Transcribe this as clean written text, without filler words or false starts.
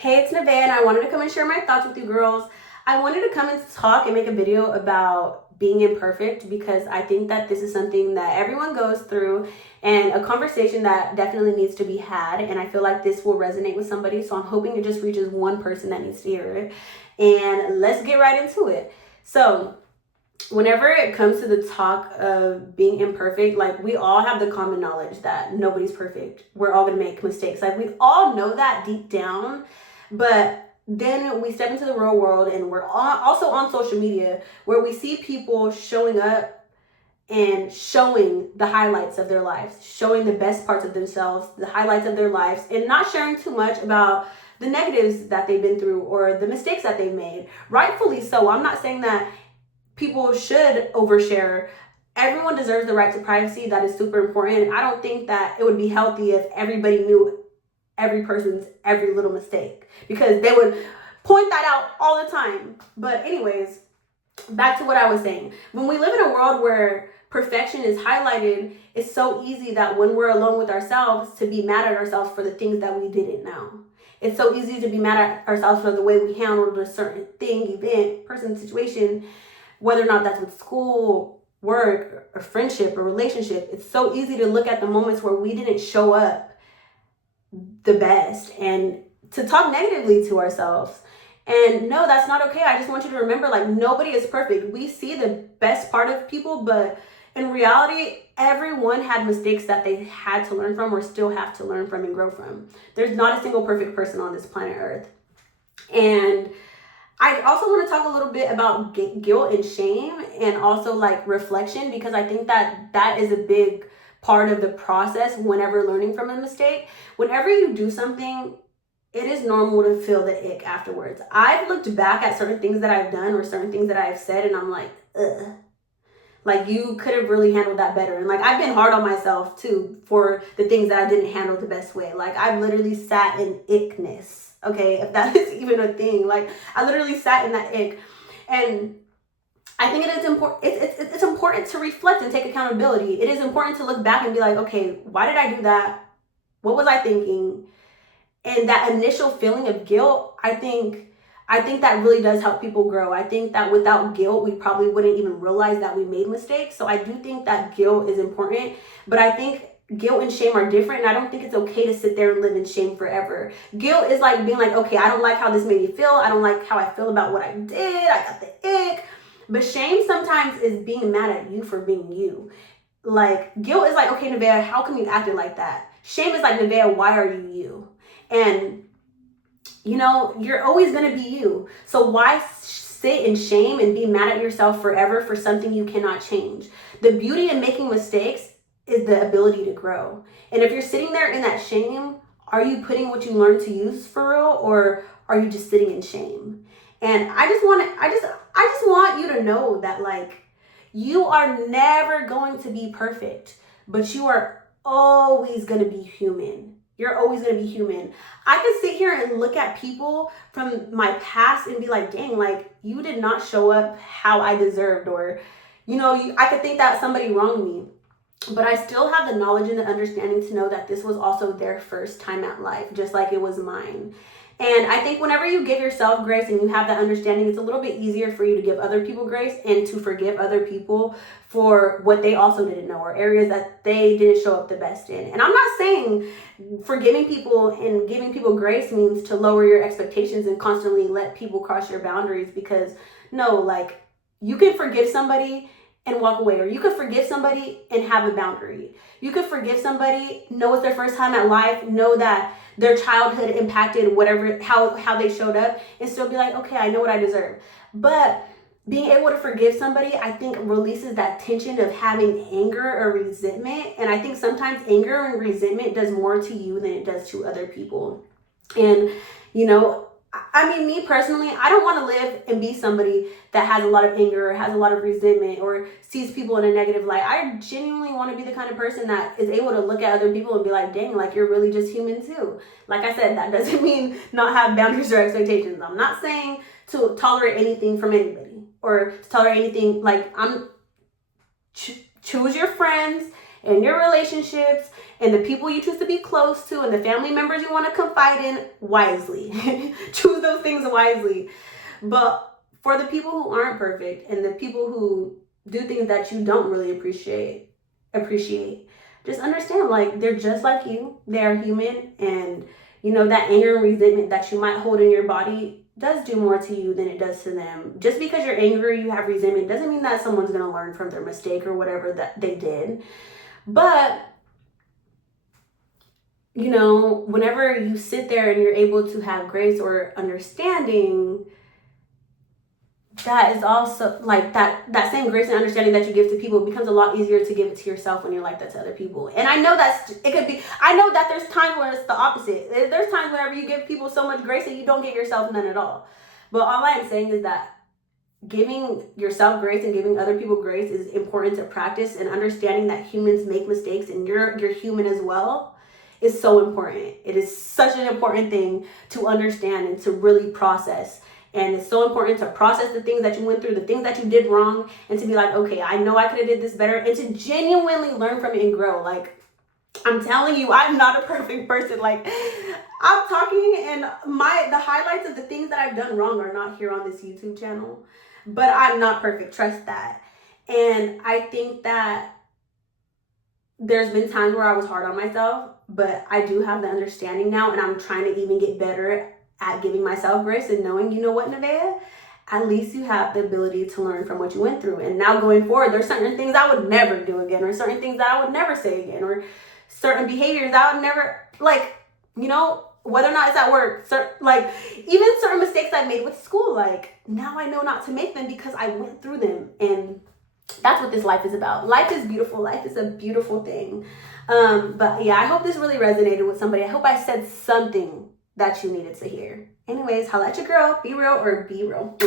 Hey, it's Nevaeh, and I wanted to come and share my thoughts with you girls. I wanted to come and talk and make a video about being imperfect because I think that this is something that everyone goes through and a conversation that definitely needs to be had. And I feel like this will resonate with somebody. So I'm hoping it just reaches one person that needs to hear it. And let's get right into it. So, whenever it comes to the talk of being imperfect, like we all have the common knowledge that nobody's perfect. We're all gonna make mistakes. Like we all know that deep down, but then we step into the real world and we're also on social media where we see people showing up and showing the highlights of their lives, showing the best parts of themselves, the highlights of their lives, and not sharing too much about the negatives that they've been through or the mistakes that they've made. Rightfully so. I'm not saying that people should overshare. Everyone deserves the right to privacy. That is super important. I don't think that it would be healthy if everybody knew every person's every little mistake because they would point that out all the time. But anyways, back to what I was saying. When we live in a world where perfection is highlighted, it's so easy that when we're alone with ourselves to be mad at ourselves for the things that we didn't know. It's so easy to be mad at ourselves for the way we handled a certain thing, event, person, situation, whether or not that's with school, work, or friendship, or relationship. It's so easy to look at the moments where we didn't show up the best and to talk negatively to ourselves. And no, that's not okay. I just want you to remember, like, nobody is perfect. We see the best part of people, but in reality, everyone had mistakes that they had to learn from or still have to learn from and grow from. There's not a single perfect person on this planet Earth. And I also want to talk a little bit about guilt and shame and also like reflection because I think that that is a big part of the process whenever learning from a mistake. Whenever you do something, it is normal to feel the ick afterwards. I've looked back at certain things that I've done or certain things that I've said and I'm like, ugh. Like you could have really handled that better. And like I've been hard on myself too for the things that I didn't handle the best way. Like I've literally sat in ickness. Okay, if that is even a thing. Like I literally sat in that ick. And I think it is important. It's important to reflect and take accountability. It is important to look back and be like, okay, why did I do that? What was I thinking? And that initial feeling of guilt, I think that really does help people grow. I think that without guilt, we probably wouldn't even realize that we made mistakes. So I do think that guilt is important, but I think guilt and shame are different. And I don't think it's okay to sit there and live in shame forever. Guilt is like being like, okay, I don't like how this made me feel. I don't like how I feel about what I did. I got the ick. But shame sometimes is being mad at you for being you. Like guilt is like, okay, Nevaeh, how come you acted like that? Shame is like, Nevaeh, why are you you? And you're always going to be you. So why sit in shame and be mad at yourself forever for something you cannot change? The beauty in making mistakes is the ability to grow. And if you're sitting there in that shame, are you putting what you learned to use for real, or are you just sitting in shame? And I just want you to know that like you are never going to be perfect, but you are always going to be human. You're always going to be human. I could sit here and look at people from my past and be like, dang, like you did not show up how I deserved, or, I could think that somebody wronged me, but I still have the knowledge and the understanding to know that this was also their first time at life, just like it was mine. And I think whenever you give yourself grace and you have that understanding, it's a little bit easier for you to give other people grace and to forgive other people for what they also didn't know or areas that they didn't show up the best in. And I'm not saying forgiving people and giving people grace means to lower your expectations and constantly let people cross your boundaries, because no, like you can forgive somebody and walk away, or you could forgive somebody and have a boundary. You could forgive somebody, know it's their first time at life, know that their childhood impacted whatever, how they showed up, and still be like, okay, I know what I deserve. But being able to forgive somebody, I think releases that tension of having anger or resentment. And I think sometimes anger and resentment does more to you than it does to other people. And, I mean, me personally, I don't want to live and be somebody that has a lot of anger or has a lot of resentment or sees people in a negative light. I genuinely want to be the kind of person that is able to look at other people and be like, dang, like you're really just human too. Like I said, that doesn't mean not have boundaries or expectations. I'm not saying to tolerate anything from anybody or to tolerate anything. Like choose your friends and your relationships and the people you choose to be close to and the family members you want to confide in wisely. Choose those things wisely. But for the people who aren't perfect and the people who do things that you don't really appreciate, just understand, like, they're just like you. They're human, and you know that anger and resentment that you might hold in your body does do more to you than it does to them. Just because you're angry, you have resentment, doesn't mean that someone's going to learn from their mistake or whatever that they did. But you know, whenever you sit there and you're able to have grace or understanding, that is also like that same grace and understanding that you give to people becomes a lot easier to give it to yourself when you're like that to other people. And I know I know that there's times where it's the opposite. There's times whenever you give people so much grace that you don't give yourself none at all. But all I'm saying is that giving yourself grace and giving other people grace is important to practice, and understanding that humans make mistakes and you're human as well is so important. It is such an important thing to understand and to really process. And it's so important to process the things that you went through, the things that you did wrong, and to be like, okay, I know I could have did this better, and to genuinely learn from it and grow. Like, I'm telling you, I'm not a perfect person. Like, I'm talking, and the highlights of the things that I've done wrong are not here on this YouTube channel, but I'm not perfect. Trust that. And I think that there's been times where I was hard on myself, but I do have the understanding now, and I'm trying to even get better at giving myself grace and knowing, you know what, Nevaeh, at least you have the ability to learn from what you went through. And now going forward, there's certain things I would never do again, or certain things that I would never say again, or certain behaviors I would never, like, you know, whether or not it's at work, like, even certain mistakes I made with school, like, now I know not to make them because I went through them. And that's what this life is about. Life is beautiful. Life is a beautiful thing. But yeah, I hope this really resonated with somebody. I hope I said something that you needed to hear. Anyways, holla at your girl. Be real or be real.